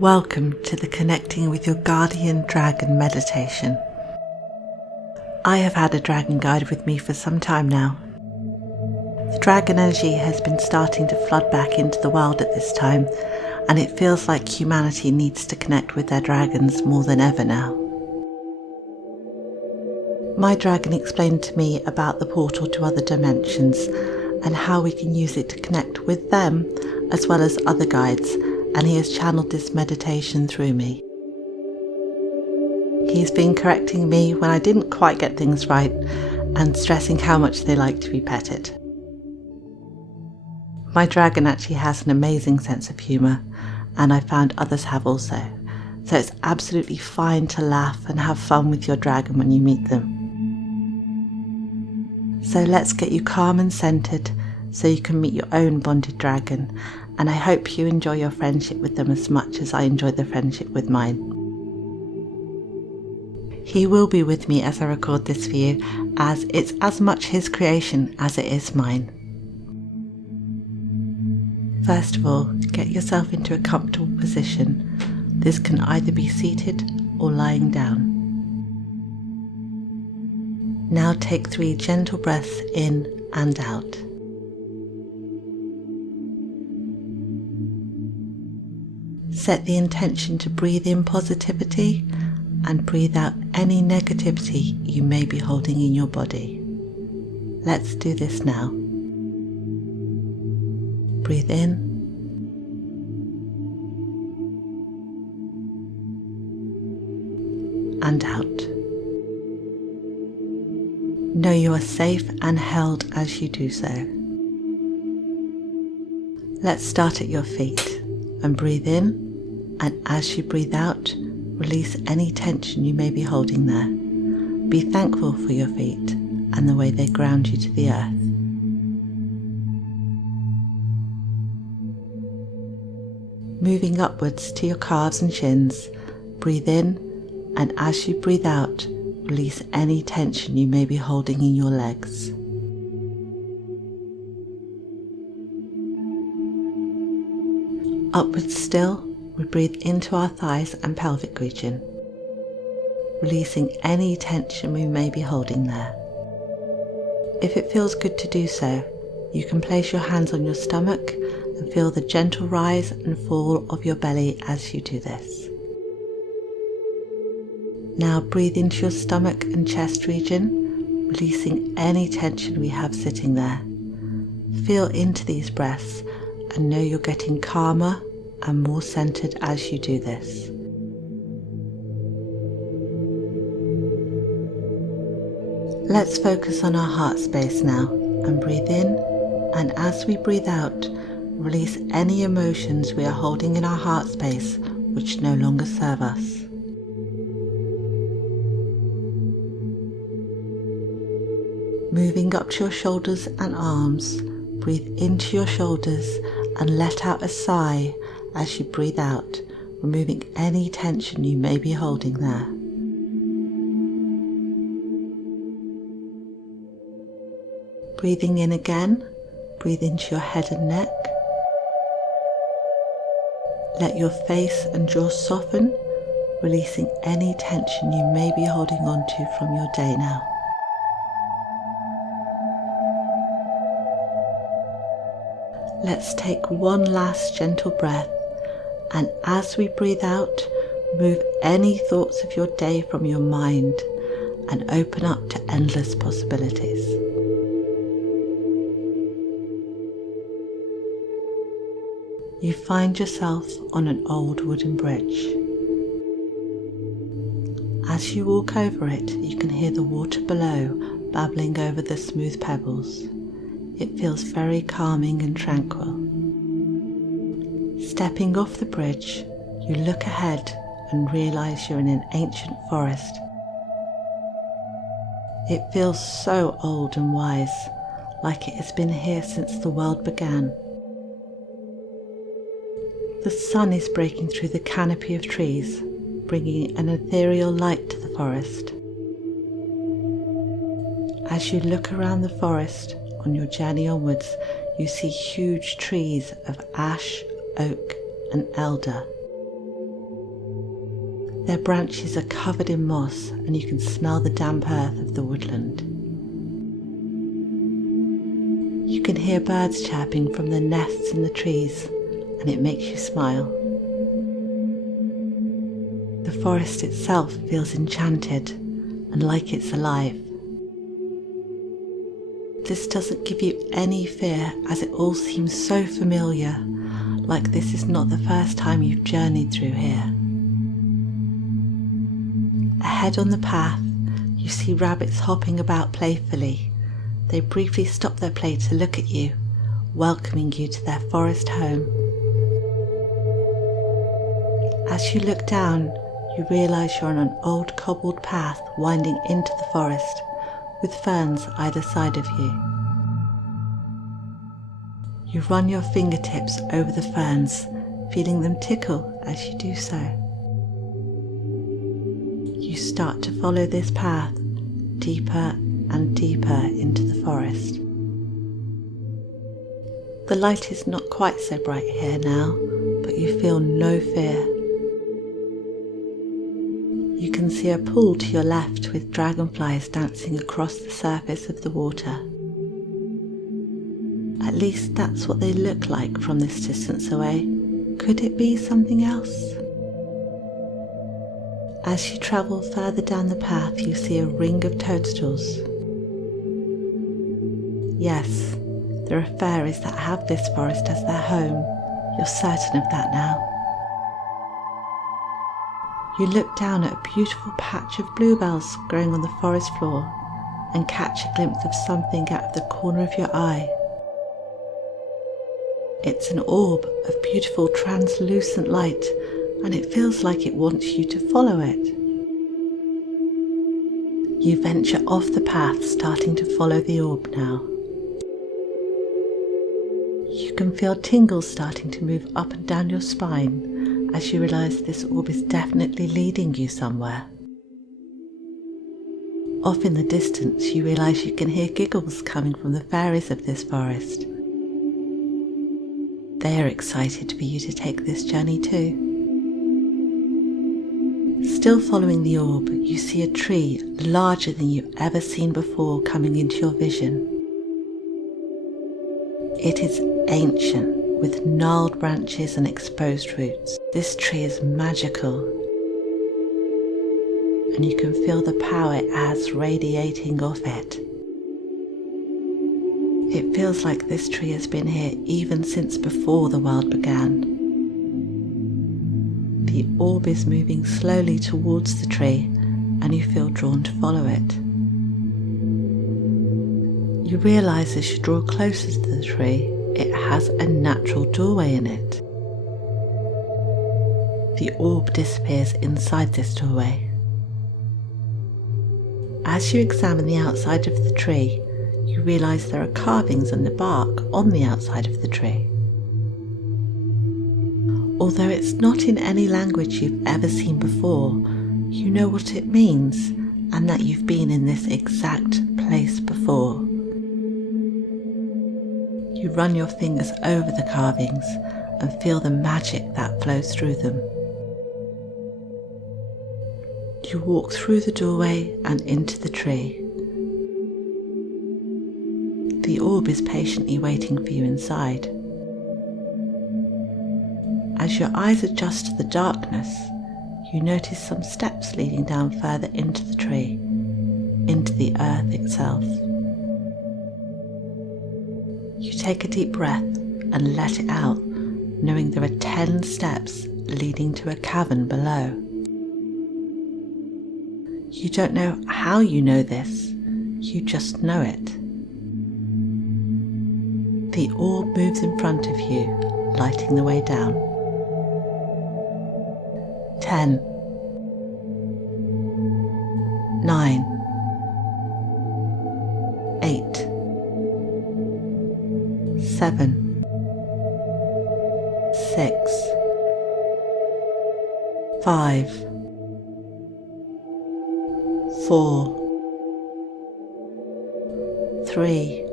Welcome to the Connecting with Your Guardian Dragon meditation. I have had a dragon guide with me for some time now. The dragon energy has been starting to flood back into the world at this time, and it feels like humanity needs to connect with their dragons more than ever now. My dragon explained to me about the portal to other dimensions and how we can use it to connect with them as well as other guides, and he has channeled this meditation through me. He's been correcting me when I didn't quite get things right and stressing how much they like to be petted. My dragon actually has an amazing sense of humour, and I found others have also, so it's absolutely fine to laugh and have fun with your dragon when you meet them. So let's get you calm and centred so you can meet your own bonded dragon, and I hope you enjoy your friendship with them as much as I enjoyed the friendship with mine. He will be with me as I record this for you, as it's as much his creation as it is mine. First of all, get yourself into a comfortable position. This can either be seated or lying down. Now take 3 gentle breaths in and out. Set the intention to breathe in positivity and breathe out any negativity you may be holding in your body. Let's do this now. Breathe in and out. Know you are safe and held as you do so. Let's start at your feet and breathe in, and as you breathe out, release any tension you may be holding there. Be thankful for your feet and the way they ground you to the earth. Moving upwards to your calves and shins, breathe in, and as you breathe out, release any tension you may be holding in your legs. Upwards still, we breathe into our thighs and pelvic region, releasing any tension we may be holding there. If it feels good to do so, you can place your hands on your stomach and feel the gentle rise and fall of your belly as you do this. Now breathe into your stomach and chest region, releasing any tension we have sitting there. Feel into these breaths and know you're getting calmer and more centered as you do this. Let's focus on our heart space now and breathe in, and as we breathe out, release any emotions we are holding in our heart space which no longer serve us. Moving up to your shoulders and arms, breathe into your shoulders and let out a sigh as you breathe out, removing any tension you may be holding there. Breathing in again, breathe into your head and neck. Let your face and jaw soften, releasing any tension you may be holding on to from your day now. Let's take one last gentle breath, and as we breathe out, move any thoughts of your day from your mind and open up to endless possibilities. You find yourself on an old wooden bridge. As you walk over it, you can hear the water below babbling over the smooth pebbles. It feels very calming and tranquil. Stepping off the bridge, you look ahead and realise you're in an ancient forest. It feels so old and wise, like it has been here since the world began. The sun is breaking through the canopy of trees, bringing an ethereal light to the forest. As you look around the forest, on your journey onwards, you see huge trees of ash, oak and elder. Their branches are covered in moss and you can smell the damp earth of the woodland. You can hear birds chirping from their nests in the trees and it makes you smile. The forest itself feels enchanted and like it's alive. This doesn't give you any fear as it all seems so familiar, like this is not the first time you've journeyed through here. Ahead on the path, you see rabbits hopping about playfully. They briefly stop their play to look at you, welcoming you to their forest home. As you look down, you realise you're on an old cobbled path winding into the forest, with ferns either side of you. You run your fingertips over the ferns, feeling them tickle as you do so. You start to follow this path deeper and deeper into the forest. The light is not quite so bright here now, but you feel no fear. You can see a pool to your left with dragonflies dancing across the surface of the water. At least that's what they look like from this distance away. Could it be something else? As you travel further down the path, you see a ring of toadstools. Yes, there are fairies that have this forest as their home. You're certain of that now. You look down at a beautiful patch of bluebells growing on the forest floor and catch a glimpse of something out of the corner of your eye. It's an orb of beautiful translucent light, and it feels like it wants you to follow it. You venture off the path, starting to follow the orb now. You can feel tingles starting to move up and down your spine as you realise this orb is definitely leading you somewhere. Off in the distance, you realise you can hear giggles coming from the fairies of this forest. They are excited for you to take this journey too. Still following the orb, you see a tree larger than you've ever seen before coming into your vision. It is ancient, with gnarled branches and exposed roots. This tree is magical, and you can feel the power it has radiating off it. It feels like this tree has been here even since before the world began. The orb is moving slowly towards the tree, and you feel drawn to follow it. You realise as you draw closer to the tree, it has a natural doorway in it. The orb disappears inside this doorway. As you examine the outside of the tree, you realise there are carvings on the bark on the outside of the tree. Although it's not in any language you've ever seen before, you know what it means and that you've been in this exact place before. You run your fingers over the carvings and feel the magic that flows through them. You walk through the doorway and into the tree. The orb is patiently waiting for you inside. As your eyes adjust to the darkness, you notice some steps leading down further into the tree, into the earth itself. You take a deep breath and let it out, knowing there are 10 steps leading to a cavern below. You don't know how you know this, you just know it. The orb moves in front of you, lighting the way down. 10, 9, 8, 7, 6, 5, 4, 3,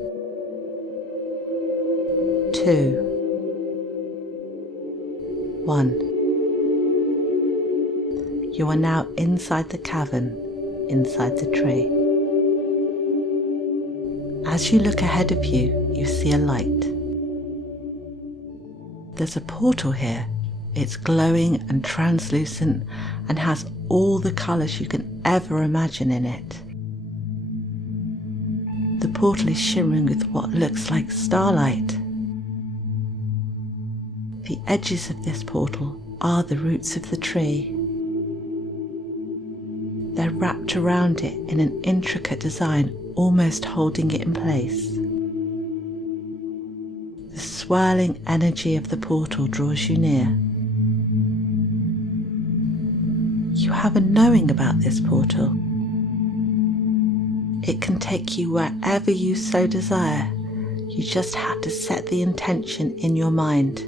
2, 1. You are now inside the cavern, inside the tree. As you look ahead of you, you see a light. There's a portal here. It's glowing and translucent and has all the colours you can ever imagine in it. The portal is shimmering with what looks like starlight. The edges of this portal are the roots of the tree. They're wrapped around it in an intricate design, almost holding it in place. The swirling energy of the portal draws you near. You have a knowing about this portal. It can take you wherever you so desire. You just have to set the intention in your mind.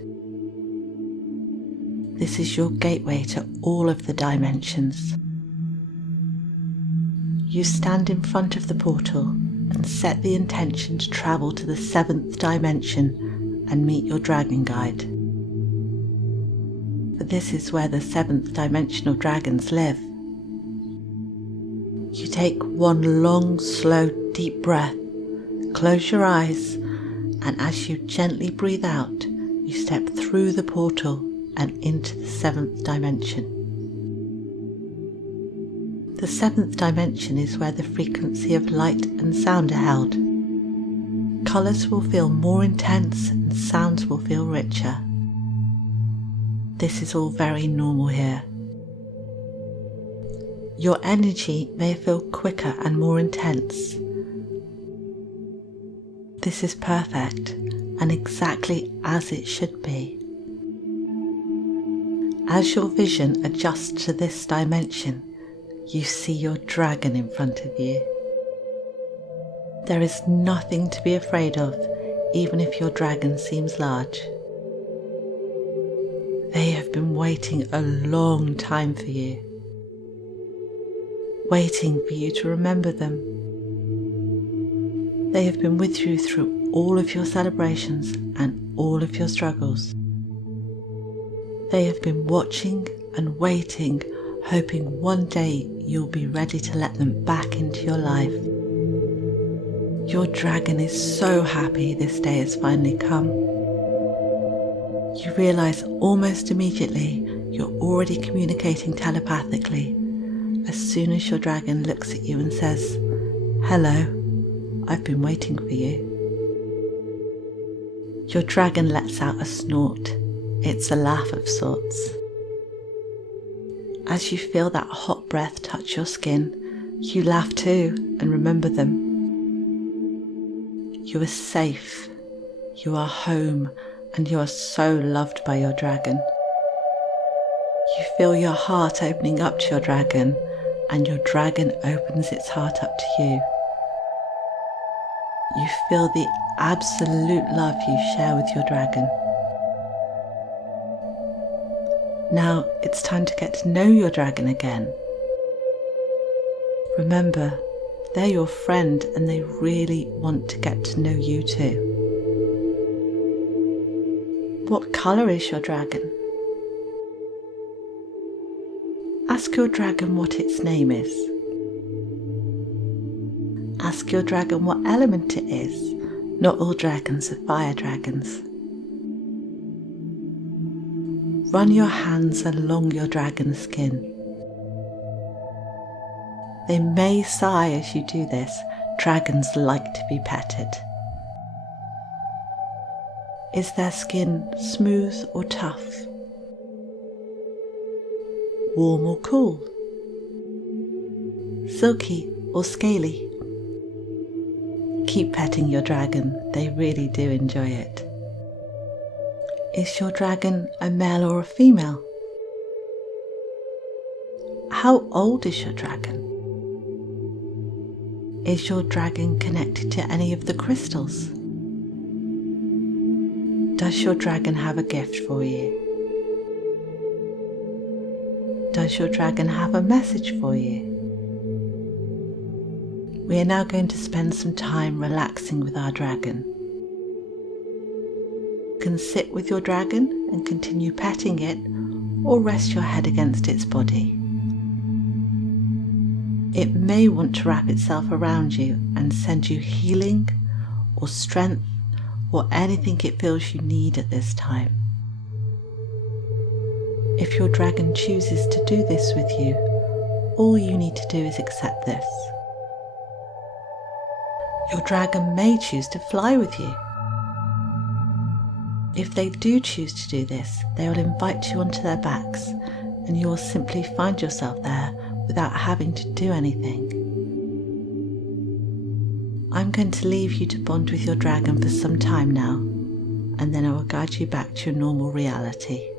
This is your gateway to all of the dimensions. You stand in front of the portal and set the intention to travel to the 7th dimension and meet your dragon guide. For this is where the 7th dimensional dragons live. You take one long, slow, deep breath, close your eyes, and as you gently breathe out, you step through the portal and into the 7th dimension. The 7th dimension is where the frequency of light and sound are held. Colours will feel more intense and sounds will feel richer. This is all very normal here. Your energy may feel quicker and more intense. This is perfect and exactly as it should be. As your vision adjusts to this dimension, you see your dragon in front of you. There is nothing to be afraid of, even if your dragon seems large. They have been waiting a long time for you, waiting for you to remember them. They have been with you through all of your celebrations and all of your struggles. They have been watching and waiting, hoping one day you'll be ready to let them back into your life. Your dragon is so happy this day has finally come. You realise almost immediately you're already communicating telepathically as soon as your dragon looks at you and says, "Hello, I've been waiting for you." Your dragon lets out a snort. It's a laugh of sorts. As you feel that hot breath touch your skin, you laugh too and remember them. You are safe, you are home, and you are so loved by your dragon. You feel your heart opening up to your dragon, and your dragon opens its heart up to you. You feel the absolute love you share with your dragon. Now it's time to get to know your dragon again. Remember, they're your friend and they really want to get to know you too. What colour is your dragon? Ask your dragon what its name is. Ask your dragon what element it is. Not all dragons are fire dragons. Run your hands along your dragon's skin. They may sigh as you do this. Dragons like to be petted. Is their skin smooth or tough? Warm or cool? Silky or scaly? Keep petting your dragon, they really do enjoy it. Is your dragon a male or a female? How old is your dragon? Is your dragon connected to any of the crystals? Does your dragon have a gift for you? Does your dragon have a message for you? We are now going to spend some time relaxing with our dragon. You can sit with your dragon and continue petting it, or rest your head against its body. It may want to wrap itself around you and send you healing or strength or anything it feels you need at this time. If your dragon chooses to do this with you, all you need to do is accept this. Your dragon may choose to fly with you. If they do choose to do this, they will invite you onto their backs and you will simply find yourself there without having to do anything. I'm going to leave you to bond with your dragon for some time now, and then I will guide you back to your normal reality.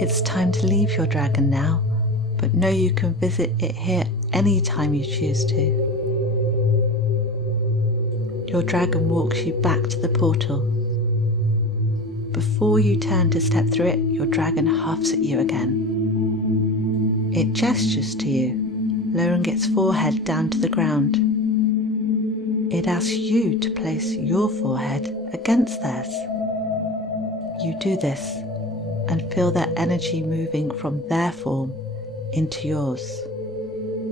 It's time to leave your dragon now, but know you can visit it here anytime you choose to. Your dragon walks you back to the portal. Before you turn to step through it, your dragon huffs at you again. It gestures to you, lowering its forehead down to the ground. It asks you to place your forehead against theirs. You do this and feel their energy moving from their form into yours.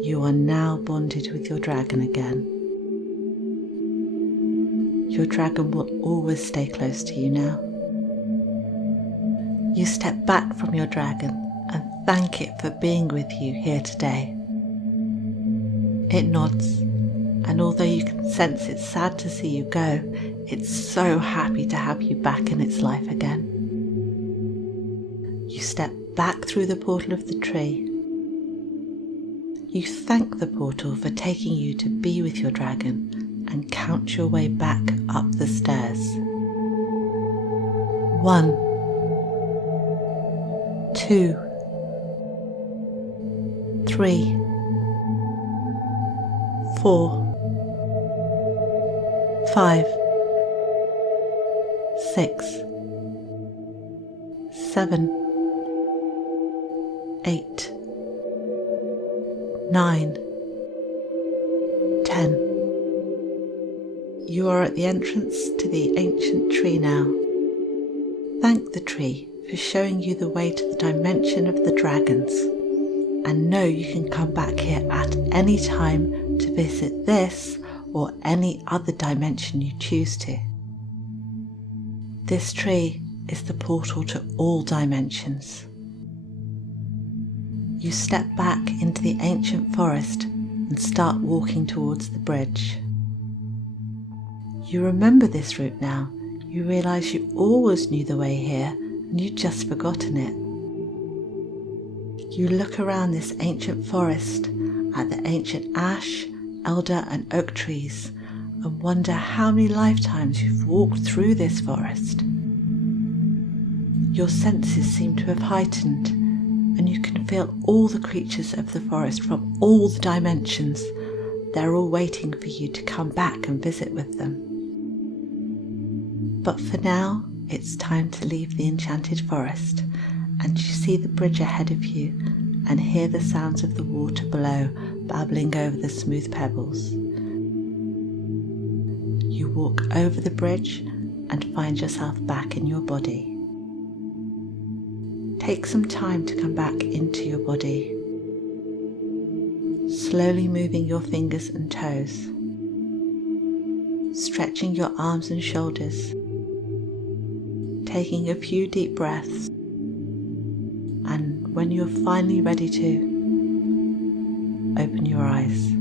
You are now bonded with your dragon again. Your dragon will always stay close to you now. You step back from your dragon and thank it for being with you here today. It nods, and although you can sense it's sad to see you go, it's so happy to have you back in its life again. You step back through the portal of the tree. You thank the portal for taking you to be with your dragon and count your way back up the stairs. 1, 2, 3, 4, 5, 6, 7, 8, 9, 10. You are at the entrance to the ancient tree now. Thank the tree for showing you the way to the dimension of the dragons, and know you can come back here at any time to visit this or any other dimension you choose to. This tree is the portal to all dimensions. You step back into the ancient forest and start walking towards the bridge. You remember this route now. You realise you always knew the way here and you'd just forgotten it. You look around this ancient forest at the ancient ash, elder and oak trees and wonder how many lifetimes you've walked through this forest. Your senses seem to have heightened and you can feel all the creatures of the forest from all the dimensions. They're all waiting for you to come back and visit with them. But for now, it's time to leave the enchanted forest, and you see the bridge ahead of you and hear the sounds of the water below babbling over the smooth pebbles. You walk over the bridge and find yourself back in your body. Take some time to come back into your body, slowly moving your fingers and toes, stretching your arms and shoulders, taking a few deep breaths, and when you're finally ready to, open your eyes.